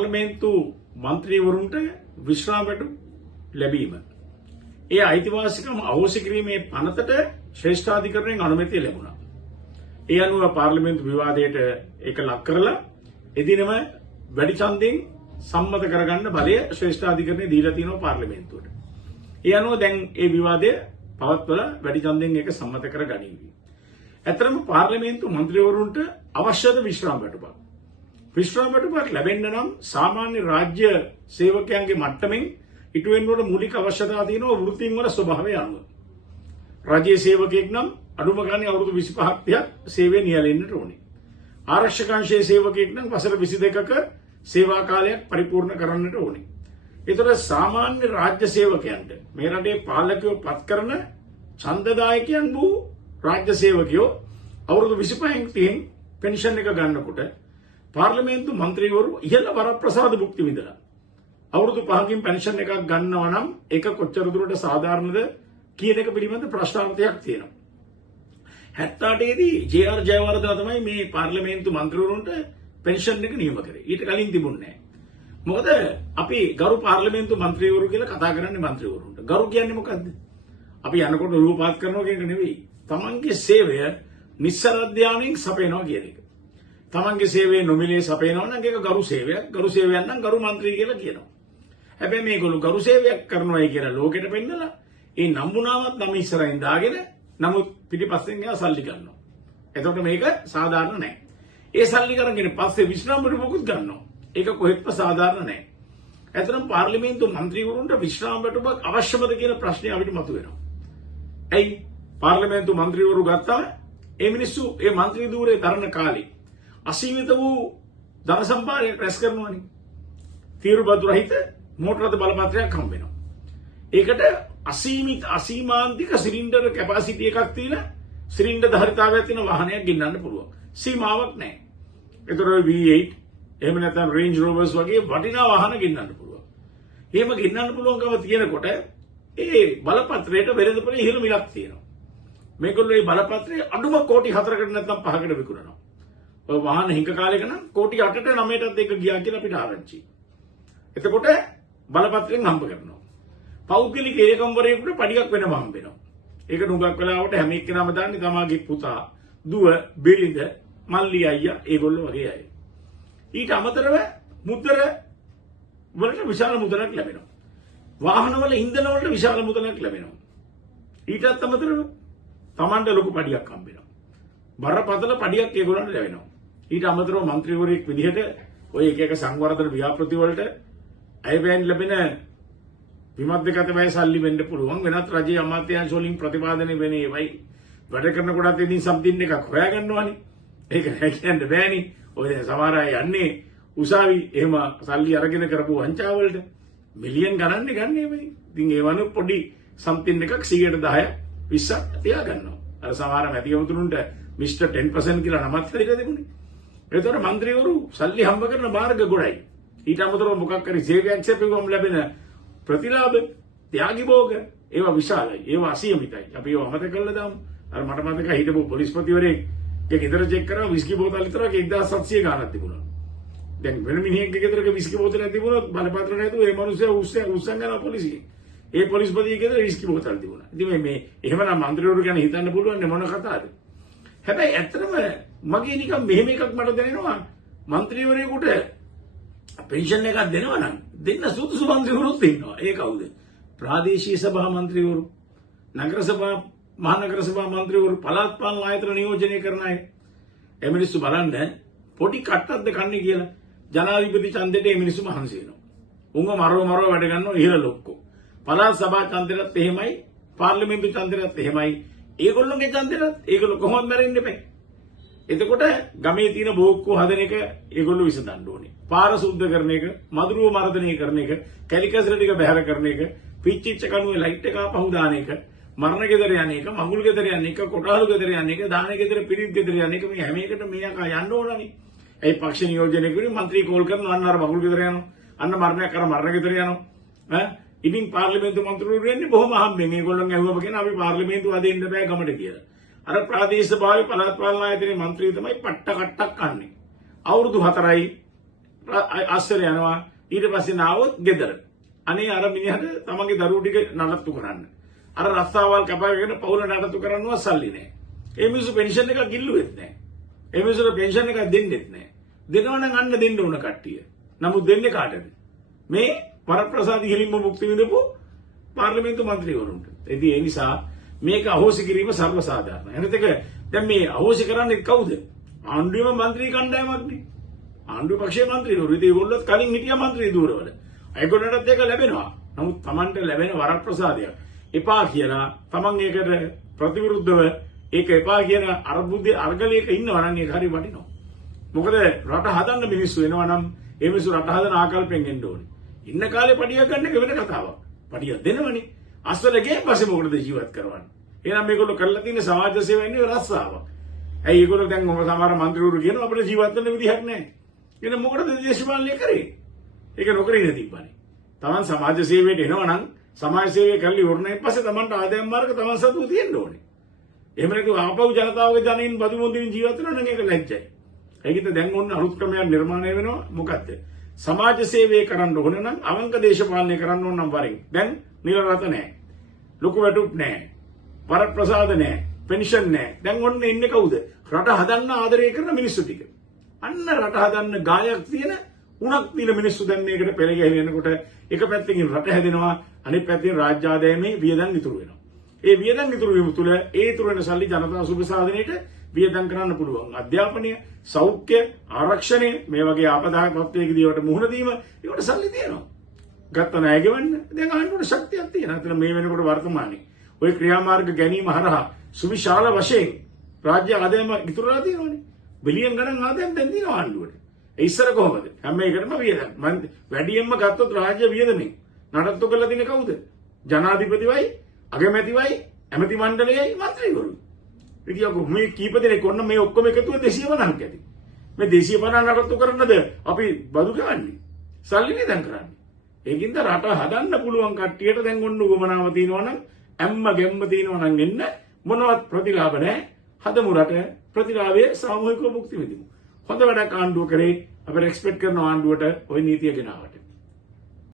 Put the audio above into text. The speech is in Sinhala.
පාර්ලිමේන්තු මන්ත්‍රීවරුන්ට විශ්‍රාම වැටුප් ලැබීම. ඒ අයිතිවාසිකම් අවශ්‍ය කිරීමේ පනතට ශ්‍රේෂ්ඨාධිකරණයෙන් අනුමැතිය ලැබුණා. ඒ අනුව පාර්ලිමේන්තු විවාදයට ඒක ලක් කරලා එදිනම වැඩි ඡන්දයෙන් සම්මත කරගන්න බලය ශ්‍රේෂ්ඨාධිකරණය දීලා තියෙනවා පාර්ලිමේන්තුවට. ඒ අනුව දැන් ඒ විවාදය පවත්වලා වැඩි ඡන්දයෙන් ඒක සම්මත කරගනිවි. ඇතරම පාර්ලිමේන්තු මන්ත්‍රීවරුන්ට අවශ්‍යද විශ්‍රාම වැටුපක්. විශ්‍රාම වැටුපක් ලැබෙන්න නම් සාමාන්‍ය රාජ්‍ය සේවකයන්ගේ මට්ටමින් ඉටුවෙන්වල මූලික අවශ්‍යතා තියෙනවා වෘත්තීන් වල ස්වභාවය අනුව. රාජ්‍ය සේවකයෙක් නම් අඩුම ගානේ අවුරුදු 25ක් 30ක් සේවය නියැලෙන්නට ඕනේ. ආරක්ෂක අංශයේ සේවකයෙක් නම් වසර 22ක සේවා කාලයක් පරිපූර්ණ කරන්නට ඕනේ. ඒතර සාමාන්‍ය රාජ්‍ය සේවකයන්ට මේ රටේ පාලකයෝ පත් කරන ඡන්දදායකයන් වූ රාජ්‍ය සේවකයෝ අවුරුදු 25න් 30න් පෙන්ෂන් එක ගන්නකොට පාර්ලිමේන්තු මන්ත්‍රීවරු ඉහළ වරප්‍රසාද භුක්ති විඳලා අවුරුදු 5කින් පෙන්ෂන් එකක් ගන්නවා නම් ඒක කොච්චර දුරට සාධාරණද කියන එක පිළිබඳ ප්‍රශ්නාර්ථයක් තියෙනවා. 78 දී ජේ.ආර්. ජයවර්ධන තමයි මේ පාර්ලිමේන්තු මන්ත්‍රීවරුන්ට පෙන්ෂන් එක නියම කරේ. ඊට කලින් තිබුණේ නැහැ. මොකද අපි ගරු පාර්ලිමේන්තු මන්ත්‍රීවරු කියලා කතා කරන්නේ මන්ත්‍රීවරුන්ට. ගරු කියන්නේ මොකද්ද? අපි යනකොට රූපාත් කරනවා කියන එක නෙවෙයි. තමන්ගේ සේවය නිස්සරද්‍යාණයෙන් සපයනවා කියන එක. තමන්ගේ සේවය නොමිලේ සපයනවා නම් ඒක ගරු සේවයක්. ගරු සේවයක් නම් ගරු මන්ත්‍රී කියලා කියනවා. හැබැයි මේගොල්ලෝ ගරු සේවයක් කරනවායි කියලා ලෝකෙට පෙන්නලා ඒ නම්බුනාවත් නම් ඉස්සරහින් දාගෙන නමුත් පිටිපස්සෙන් එයා සල්ලි ගන්නවා. එතකොට මේක සාධාරණ නැහැ. ඒ සල්ලි කරගෙන පස්සේ විශ්‍රාම වැටුපකුත් ගන්නවා. ඒක කොහෙත්ම සාධාරණ නැහැ. ඇත්තටම පාර්ලිමේන්තු මන්ත්‍රීවරුන්ට විශ්‍රාම වැටුපක් අවශ්‍යමද කියන ප්‍රශ්නේ අපිට මතුවෙනවා. ඇයි පාර්ලිමේන්තු මන්ත්‍රීවරු ගත්තා ඒ මිනිස්සු ඒ මන්ත්‍රී ධූරේ දරන කාලේ අසීමිත වූ ධන සම්භාරයක් රැස් කරනවානේ. තීරුබදු රහිත මෝටර රථ බලපත්‍රයක් හම්බ වෙනවා. ඒකට අසීමාන්තික සිලින්ඩර් කැපැසිටි එකක් තියෙන සිලින්ඩර් ධාරිතාවයක් තියෙන වාහනයක් ගෙන්නන්න පුළුවන්. සීමාවක් නැහැ. ඒතර V8 එහෙම නැත්නම් රේන්ජ් රෝවර්ස් වගේ වටිනා වාහන ගෙන්නන්න පුළුවන්. එහෙම ගෙන්නන්න පුළුවන්කම තියෙනකොට ඒ බලපත්‍රයට වෙළඳපොළ ඉහළ මිලක් තියෙනවා. මේගොල්ලෝ මේ බලපත්‍රය අඩුම කෝටි 4කට නැත්නම් 5කට විකුණනවා. ඔය වාහන හිඟ කාලෙක නම් කෝටි 8ට 9ටත් එක ගියා කියලා අපිට ආරංචි. එතකොට බලපත්‍රයෙන් හම්බ කරනවා. පෞද්ගලික ඒකම්වරයෙකුට පඩියක් වෙනම හම්බ වෙනවා. ඒක නුගක් වෙලාවට හැම එක්කෙනාම දාන්නේ තමාගේ පුතා, දුව, බිරිඳ, මල්ලි අයියා ඒගොල්ලෝ වගේ අය. ඊට අමතරව මුද්දර වලට විශාල මුදලක් ලැබෙනවා. වාහන වල ඉන්ධන වලට විශාල මුදලක් ලැබෙනවා. ඊටත් අමතරව Tamanට ලොකු පඩියක් හම්බ වෙනවා. බරපතල පඩියක් ඒගොල්ලන්ට ලැබෙනවා. ඊට අමතරව മന്ത്രിවරයෙක් විදිහට ඔය එක එක සංවර්ධන ව්‍යාපෘති වලට අයවැයෙන් ලැබෙන විමද්දගත වැය සල්ලි වෙන්න පුළුවන්. වෙනත් රජයේ අමාත්‍යාංශ වලින් ප්‍රතිපාදනය වෙන ඒවයි වැඩ කරනකොටත් ඉතින් සම්පින් එකක් හොයාගන්නවානේ. ඒක නෑ කියන්න බෑනේ. ඔය දැන් සමහර අය යන්නේ උසාවි එහෙම සල්ලි අරගෙන කරපු වංචාව වලට මිලියන් ගණන් ගන්නේ මේ. ඉතින් ඒ වගේ පොඩි සම්පින් එකක් 110ක් 20ක් තියා ගන්නවා. අර සමහර මැතිවතුරුන්ට මිස්ටර් 10% කියලා නමත් හරිලා තිබුණේ. ඒතර മന്ത്രിවරු සල්ලි හම්බ කරන මාර්ග ගොඩයි. ඊට අමතරව මොකක් හරි සේවයක් සැපයුම් ලැබෙන ප්‍රතිලාභ ත්‍යාගී භෝග ඒවා විශාලයි. ඒවා අසීමිතයි. අපි ඒවා අමතක කළා දාමු. අර මට මතකයි හිටපු පොලිස්පතිවරයෙක් ඒ ගෙදර චෙක් කරා විස්කි බෝතල් විතරක් 1700 ගාණක් තිබුණා. දැන් වෙන මිනිහෙක්ගේ ගෙදරක විස්කි බෝතලයක් තිබුණොත් බලපත්‍ර නැතුව ඒ මිනිස්සයා උස්සන් යනවා පොලිසියෙන්. ඒ පොලිස්පතිගේ ගෙදර විස්කි බෝතල් තිබුණා. ඉතින් මේ එහෙමනම් മന്ത്രിවරු ගැන හිතන්න පුළුවන් මොන කතාවද? හැබැයි ඇත්තටම මගේ නිකන් මෙහෙම එකක් මට දැනෙනවා. മന്ത്രിවරයෙකුට පෙන්ෂන් එකක් දෙනවා නම් දෙන්න සුදුසු മന്ത്രിවරුත් ඉන්නවා. ඒ කවුද? ප්‍රාදේශීය සභා മന്ത്രിවරු, නගර සභා, මහනගර සභා മന്ത്രിවරු, පළාත් පාලන ආයතන නියෝජනය කරන අය. ඒ මිනිස්සු බලන්න පොඩි කට්ටක්ද කන්නේ කියලා ජනාධිපති ඡන්දෙට මේ මිනිස්සු මහන්සි වෙනවා. උංග මරව වැඩ ගන්නවා ඉහළ ලොක්කෝ. පළාත් සභා ඡන්දෙටත් එහෙමයි, පාර්ලිමේන්තු ඡන්දෙටත් එහෙමයි. ඒගොල්ලෝගේ ඡන්දෙටත් ඒගොල්ලෝ කොහොමද මැරෙන්නේ බෑ. එතකොට ගමේ තියෙන බෝක්කෝ හදන එක ඒගොල්ලෝ විසඳන්න ඕනේ. පාර සුද්ධ කරන එක, මදුරුව මර්ධනය කරන එක, කැලිකසර ටික බැහැර කරන එක, පිච්චිච්ච කණුවේ ලයිට් එක ආපහු දාන එක, මරණ ගෙදර යන එක, මඟුල් ගෙදර යන එක, කොටාලු ගෙදර යන එක, දාන ගෙදර පිරිත් ගෙදර යන එක මේ හැම එකටම මේ යකා යන්න ඕනනේ. ඒ පක්ෂ නියෝජනය කරන්නේ മന്ത്രി කෝල් කරනවා අන්න අර මඟුල් ගෙදර යනවා. අන්න මරණයක් අර මරණ ගෙදර යනවා. ඉතින් පාර්ලිමේන්තු මන්ත්‍රීවරු වෙන්නේ බොහොම අහම්බෙන්. ඒගොල්ලන් ඇහුවම කියන අපි පාර්ලිමේන්තු අදින්න බෑ ගමට කියලා. අර ප්‍රාදේශීය සභාවේ පළාත් පාලන ආයතනයේ മന്ത്രി තමයි පට්ට කට්ටක් කන්නේ. අවුරුදු 4යි අස්සර යනවා ඊට පස්සේ නාවොත් ගෙදර. අනේ අර මිනිහට තමන්ගේ දරුවෝ ටික නඩත්තු කරන්න. අර රස්සාවල් කපාගෙන පවුල නඩත්තු කරන්නව සල්ලි නැහැ. ඒ මිනිස්සු පෙන්ෂන් එකක් ගිල්ලුවෙත් නැහැ. ඒ මිනිස්සුන්ට පෙන්ෂන් එකක් දෙන්නෙත් නැහැ. දෙනවා නම් අන්න දෙන්න ඕන කට්ටිය. නමුත් දෙන්නේ කාටද? මේ වරප්‍රසාද ඉහළින්ම මුක්ති විඳපු පාර්ලිමේන්තු මන්ත්‍රීවරුන්ට. ඉතින් ඒ නිසා මේක අහෝසි කිරීම සර්වසාධාරණයි. අනිත් එක දැන් මේ අහෝසි කරන්නේ කවුද? ආණ්ඩුවේම මන්ත්‍රී කණ්ඩායමක්නේ. ආණ්ඩුව පක්ෂයේ මන්ත්‍රීවරු. ඉතින් ඒගොල්ලොත් කලින් හිටියා මන්ත්‍රී ධූරවල. ඒගොල්ලන්ටත් ඒක ලැබෙනවා. නමුත් Tamanට ලැබෙන වරප්‍රසාදයක් එපා කියලා Taman ඒකට ප්‍රතිවිරුද්ධව ඒක එපා කියන අර්බුදයේ අර්ගලයක ඉන්නවා නම් ඒක හරි වටිනවා. මොකද රට හදන්න මිනිස්සු වෙනවා නම් ඒ මිනිස්සු රට හදන ආකල්පෙන් එන්න ඕනේ. ඉන්න කාලේ පඩියක් ගන්න එක වෙන කතාවක්. පඩියක් දෙනවනේ. අස්වල ගියන් පස්සේ මොකටද ජීවත් කරවන්නේ? එහෙනම් මේගොල්ලෝ කරලා තියෙන සමාජ සේවයන්නේ රස්සාවක්. ඇයි ඒගොල්ලෝ දැන් සමහර මන්ත්‍රීවරු කියනවා අපිට ජීවත් වෙන්න විදිහක් නැහැ. එහෙනම් මොකටද දේශපාලනය කරේ? ඒක නොකර ඉඳ තිබ්බනේ. Taman සමාජ සේවයට එනවා නම් සමාජ සේවය කරලි වුණායින් පස්සේ Tamanට ආදායම් මාර්ග Taman සතුටු තියෙන්න ඕනේ. එහෙම නැතුව ආපහු ජනතාවගේ ජනයින් බදු මුදින් ජීවත් වෙනවා නම් ඒක ලැජ්ජයි. ඒකිට දැන් ඔන්න අලුත් ක්‍රමයක් නිර්මාණය වෙනවා. මොකද්ද? සමාජ සේවය කරන්න ඕන නම් අවංක දේශපාලනය කරන්න ඕන නම් වරින්. දැන් නිල රට නැහැ. ලොකු වැටුප් නැහැ. වරප්‍රසාද නැහැ. පෙන්ෂන් නැහැ. දැන් ඔන්න ඉන්නේ කවුද? රට හදන්න ආදරය කරන මිනිස්සු ටික. අන්න රට හදන්න ගායක් තියෙන උණක් තියෙන මිනිස්සු දැන් මේකට පෙළ ගැහෙනකොට එක පැත්තකින් රට හැදෙනවා අනිත් පැත්තෙන් රාජ්‍ය ආදායමේ වියදම් ඉතුරු වෙනවා. ඒ වියදම් ඉතුරු වීම තුළ ඒ ඉතුරු වෙන සල්ලි ජනතා සුබ සාධනයට වියදම් කරන්න පුළුවන්. අධ්‍යාපනය, සෞඛ්‍ය, ආරක්ෂණය මේ වගේ ආපදා තත්ත්වයකදී ඒවට මුහුණ දීම ඒකට සල්ලි තියෙනවා. ගත්ත ණය ගෙවන්න දැන් ආණ්ඩුවට ශක්තියක් තියෙනවා. අතන මේ වෙනකොට වර්තමානයේ ওই ක්‍රියාමාර්ග ගැනීම හරහා සුවිශාල වශයෙන් රාජ්‍ය ආදායම ඉතුරුලා තියෙනවානේ. බිලියන් ගණන් ආදායම් දැන් තියෙනවා ආණ්ඩුවට. ඒ ඉස්සර කොහොමද? හැම එකටම වියදම්. වැඩියෙන්ම ගත්තොත් රාජ්‍ය වියදමෙන් නඩත්තු කරලා තියෙන කවුද? ජනාධිපතිවයි, අගමැතිවයි, ඇමති මණ්ඩලයයි, මන්ත්‍රීවරු. ඉතින් අකෝ මේ කීප දෙනෙක් ඔන්න මේ ඔක්කොම එකතුව 250ක් ඇති. මේ 250 නඩත්තු කරන්නද අපි බදු ගන්නේ? සල්ලි නේදන් කරන්නේ. ඒකින්ද රට හදන්න පුළුවන් කට්ටියට දැන් ඔන්න උගමනාව තියෙනවා නම් ඇම්ම ගැම්ම තියෙනවා නම් එන්න මොනවත් ප්‍රතිලාභ නැහැ. හදමු රට ප්‍රතිලාභයේ සාමූහිකව මුක්ති විඳිමු. හොඳ වැඩක් ආණ්ඩුව කරේ. අපි රෙස්පෙක්ට් කරන ආණ්ඩුවට ওই නීතිය ගෙනාවට.